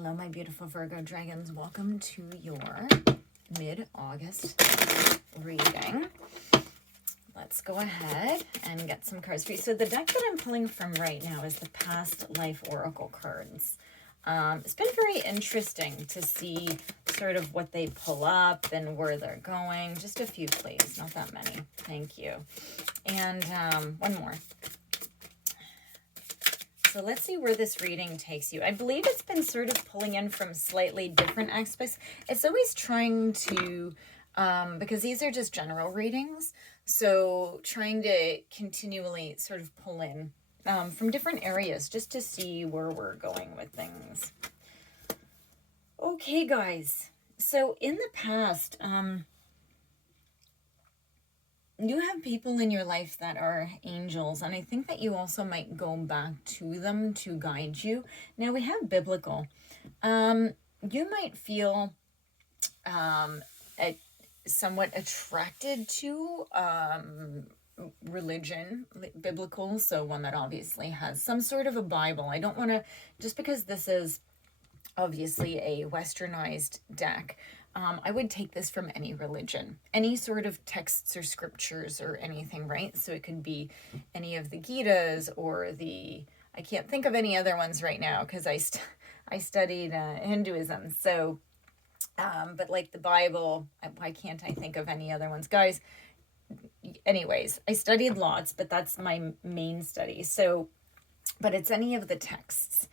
Hello, my beautiful Virgo dragons. Welcome to your mid-August reading. Let's go ahead and get some cards for you. So the deck that I'm pulling from right now is the Past Life Oracle cards. It's been very interesting to see sort of what they pull up and where they're going. Just a few, please. Not that many. Thank you. And one more. So let's see where this reading takes you. I believe it's been sort of pulling in from slightly different aspects. It's always trying to, because these are just general readings, so trying to continually sort of pull in from different areas just to see where we're going with things. Okay, guys. So in the past, you have people in your life that are angels, and I think that you also might go back to them to guide you. Now, we have biblical. You might feel somewhat attracted to religion, biblical, so one that obviously has some sort of a Bible. I don't want to, just because this is obviously a westernized deck, I would take this from any religion, any sort of texts or scriptures or anything, right? So it could be any of the Gitas or I can't think of any other ones right now because I studied Hinduism. So, but like the Bible, why can't I think of any other ones? Guys, anyways, I studied lots, but that's my main study. So, but it's any of the texts.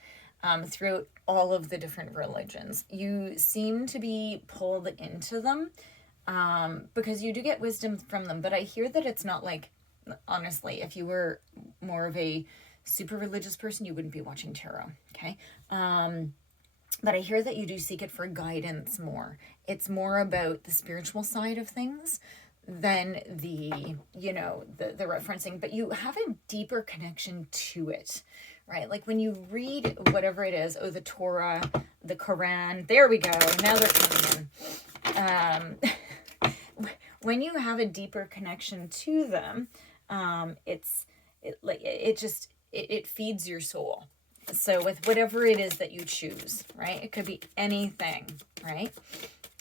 Throughout all of the different religions. You seem to be pulled into them because you do get wisdom from them. But I hear that it's not like, honestly, if you were more of a super religious person, you wouldn't be watching tarot, okay? But I hear that you do seek it for guidance more. It's more about the spiritual side of things than the referencing, but you have a deeper connection to it. Right? Like when you read whatever it is, the Torah, the Quran, there we go. Now they're coming in. When you have a deeper connection to them, it feeds your soul. So with whatever it is that you choose, right? It could be anything, right?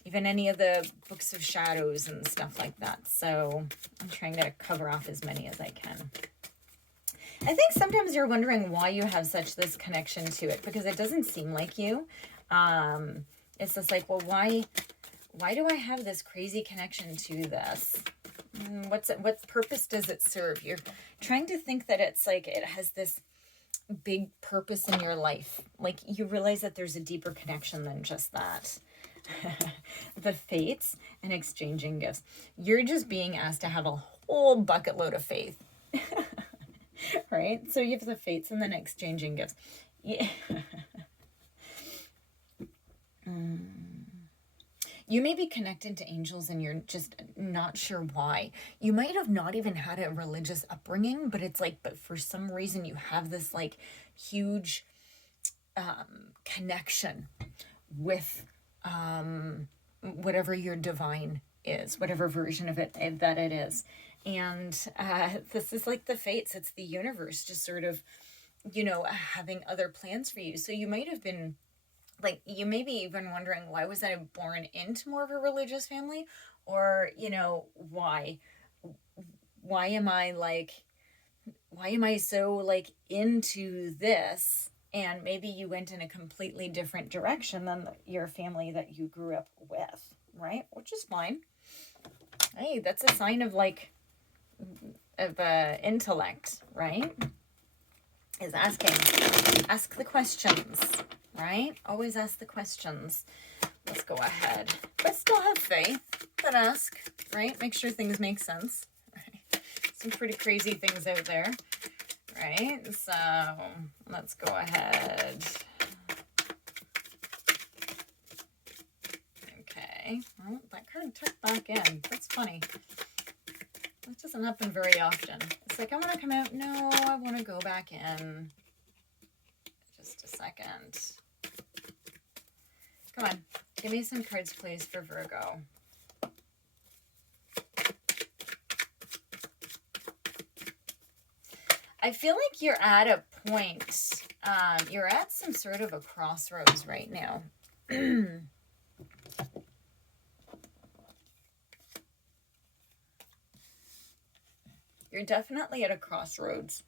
Even any of the books of shadows and stuff like that. So I'm trying to cover off as many as I can. I think sometimes you're wondering why you have such this connection to it, because it doesn't seem like you. It's just like, well, why do I have this crazy connection to this? What purpose does it serve? You're trying to think that it's like it has this big purpose in your life. Like you realize that there's a deeper connection than just that. The fates and exchanging gifts. You're just being asked to have a whole bucket load of faith. Right? So you have the fates and then exchanging gifts. Yeah. You may be connected to angels and you're just not sure why. You might have not even had a religious upbringing, but it's like, but for some reason you have this like huge connection with whatever your divine is, whatever version of it that it is. And this is like the fates. It's the universe just sort of, having other plans for you. So you might have been like, you may be even wondering, why was I born into more of a religious family? Or, why am I so like into this? And maybe you went in a completely different direction than your family that you grew up with, right? Which is fine. Hey, that's a sign of intellect, right? Is ask the questions, right? Always ask the questions. Let's go ahead, but still have faith, but ask, right? Make sure things make sense, right? Some pretty crazy things out there, right? So let's go ahead. Okay, well, that card tucked back in. That's funny. That doesn't happen very often. It's like, I want to come out. No, I want to go back in. Just a second. Come on. Give me some cards, please, for Virgo. I feel like you're at a point You're at some sort of a crossroads right now. You're definitely at a crossroads.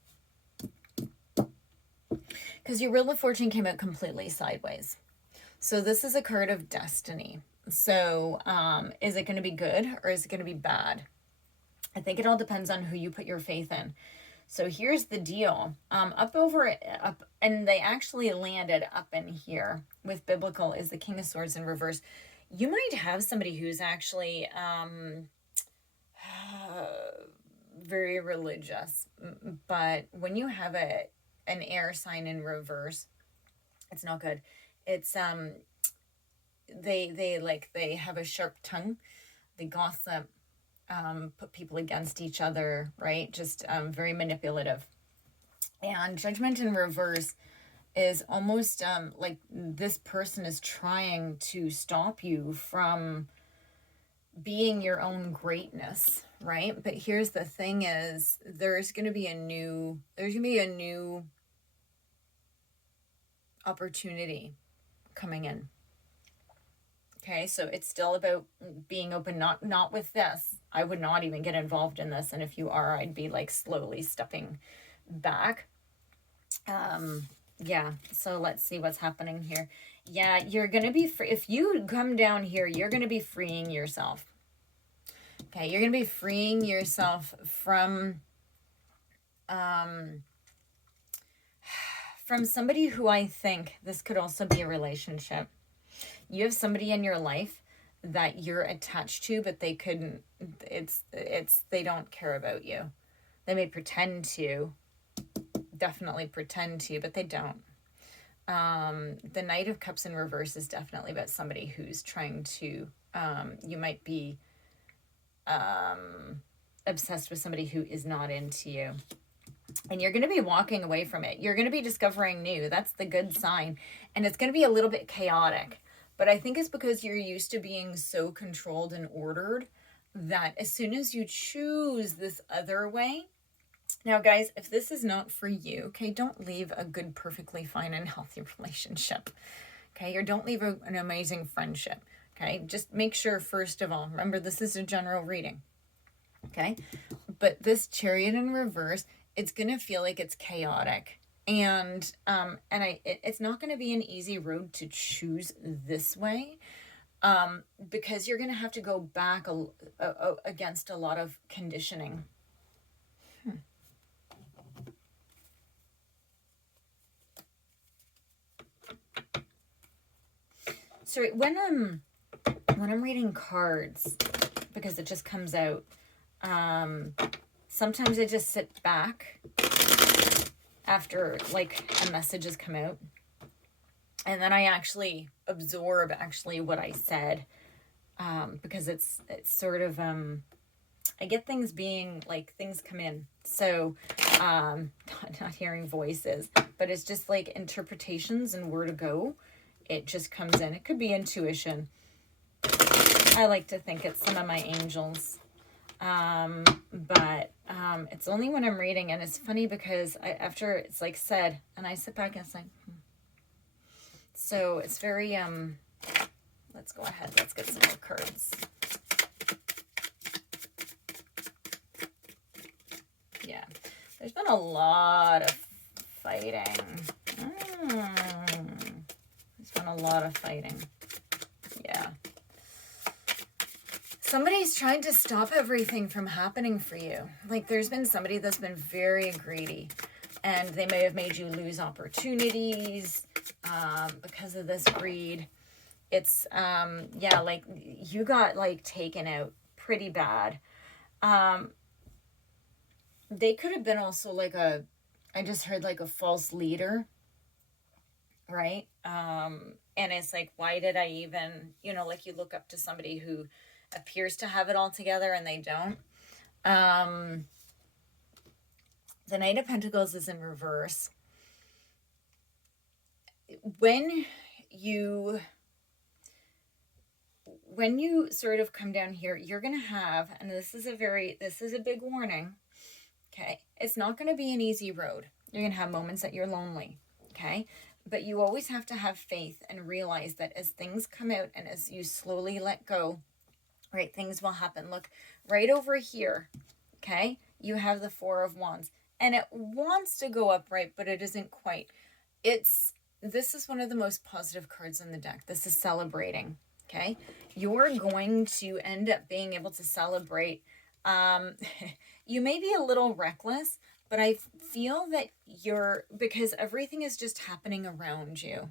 Because your Wheel of Fortune came out completely sideways. So this is a card of destiny. So is it going to be good or is it going to be bad? I think it all depends on who you put your faith in. So here's the deal. Up, and they actually landed up in here with biblical is the King of Swords in reverse. You might have somebody who's actually very religious, but when you have an air sign in reverse, it's not good. It's they have a sharp tongue, they gossip, put people against each other, right? Just very manipulative. And Judgment in reverse is almost like this person is trying to stop you from being your own greatness, right? But here's the thing is there's going to be a new opportunity coming in. Okay, so it's still about being open, not with this. I would not even get involved in this, and if you are, I'd be like slowly stepping back. Yeah, so let's see what's happening here. Yeah, you're going to be free. If you come down here, you're going to be freeing yourself. Okay, you're going to be freeing yourself from somebody who I think this could also be a relationship. You have somebody in your life that you're attached to, but they couldn't, they don't care about you. They may pretend to, definitely pretend to, but they don't. The Knight of Cups in reverse is definitely about somebody who's trying to, you might be obsessed with somebody who is not into you. And you're going to be walking away from it. You're going to be discovering new. That's the good sign. And it's going to be a little bit chaotic. But I think it's because you're used to being so controlled and ordered that as soon as you choose this other way. Now, guys, if this is not for you, okay, don't leave a good, perfectly fine and healthy relationship. Okay, or don't leave an amazing friendship. Okay, just make sure, first of all, remember, this is a general reading. Okay, but this Chariot in reverse, it's going to feel like it's chaotic. And it's not going to be an easy road to choose this way, because you're going to have to go back against a lot of conditioning. So when I'm reading cards, because it just comes out, sometimes I just sit back after like a message has come out, and then I actually absorb what I said, because it's sort of I get things being like things come in, so not hearing voices, but it's just like interpretations and where to go. It just comes in. It could be intuition. I like to think it's some of my angels. But it's only when I'm reading, and it's funny because after it's like said, and I sit back and it's like, So it's very, let's go ahead. Let's get some more cards. Yeah. There's been a lot of fighting. There's been a lot of fighting. Yeah. Somebody's trying to stop everything from happening for you. Like there's been somebody that's been very greedy, and they may have made you lose opportunities because of this greed. It's, yeah, like you got like taken out pretty bad. They could have been also like I just heard like a false leader, right? And it's like, why did I even, like you look up to somebody who appears to have it all together and they don't. The Knight of Pentacles is in reverse. When you sort of come down here, you're going to have, and this is a big warning. Okay. It's not going to be an easy road. You're going to have moments that you're lonely. okay? But you always have to have faith and realize that as things come out and as you slowly let go, right, things will happen. Look, right over here, okay, you have the Four of Wands, and it wants to go upright, but it isn't quite. This is one of the most positive cards in the deck. This is celebrating, okay? You're going to end up being able to celebrate. You may be a little reckless, but I feel that because everything is just happening around you.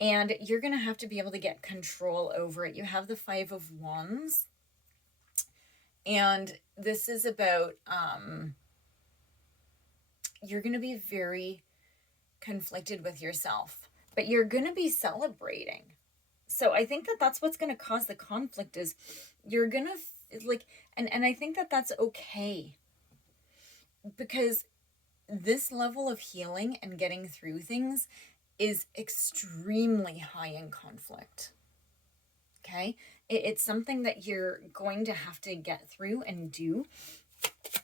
And you're going to have to be able to get control over it. You have the Five of Wands. And this is about, you're going to be very conflicted with yourself, but you're going to be celebrating. So I think that that's what's going to cause the conflict is you're going to like, and I think that that's okay, because this level of healing and getting through things is extremely high in conflict. Okay? It's something that you're going to have to get through and do.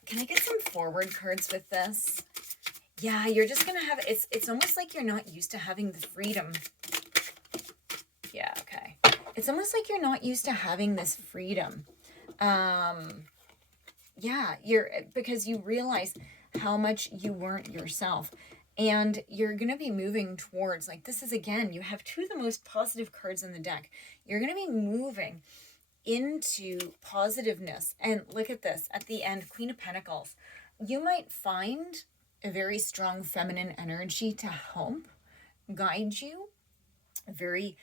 Can I get some forward cards with this? Yeah, you're just going to have, it's almost like you're not used to having the freedom. Yeah, okay. It's almost like you're not used to having this freedom. Yeah, because you realize how much you weren't yourself. And you're going to be moving towards, like, this is, again, you have two of the most positive cards in the deck. You're going to be moving into positiveness. And look at this. At the end, Queen of Pentacles. You might find a very strong feminine energy to help guide you. Very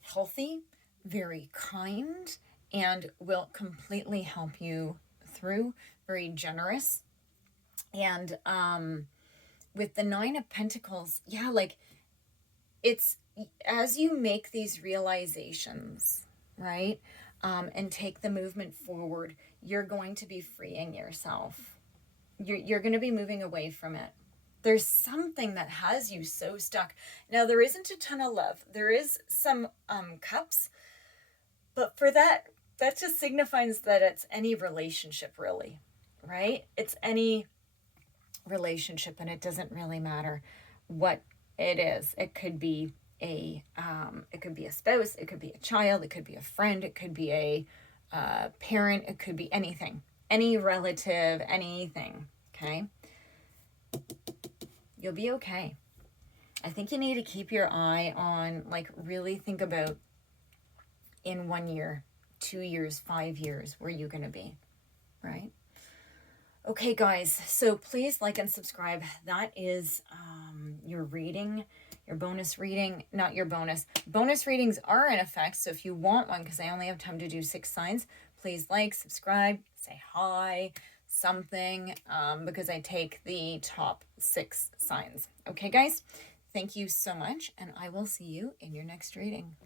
healthy, very kind, and will completely help you through. Very generous. And with the Nine of Pentacles, yeah, like, it's as you make these realizations, right, and take the movement forward, you're going to be freeing yourself. You're going to be moving away from it. There's something that has you so stuck. Now, there isn't a ton of love. There is some cups, but for that just signifies that it's any relationship, really, right? It's any relationship, and it doesn't really matter what it is. It could be a spouse, it could be a child, it could be a friend, it could be a parent, it could be anything, any relative, anything. Okay, you'll be okay. I think you need to keep your eye on, like, really think about in 1 year, 2 years, 5 years, where you're going to be, right? Okay, guys, so please like and subscribe. That is your reading, your bonus reading, not your bonus. Bonus readings are in effect, so if you want one, because I only have time to do 6 signs, please like, subscribe, say hi, something, because I take the top 6 signs. Okay, guys, thank you so much, and I will see you in your next reading.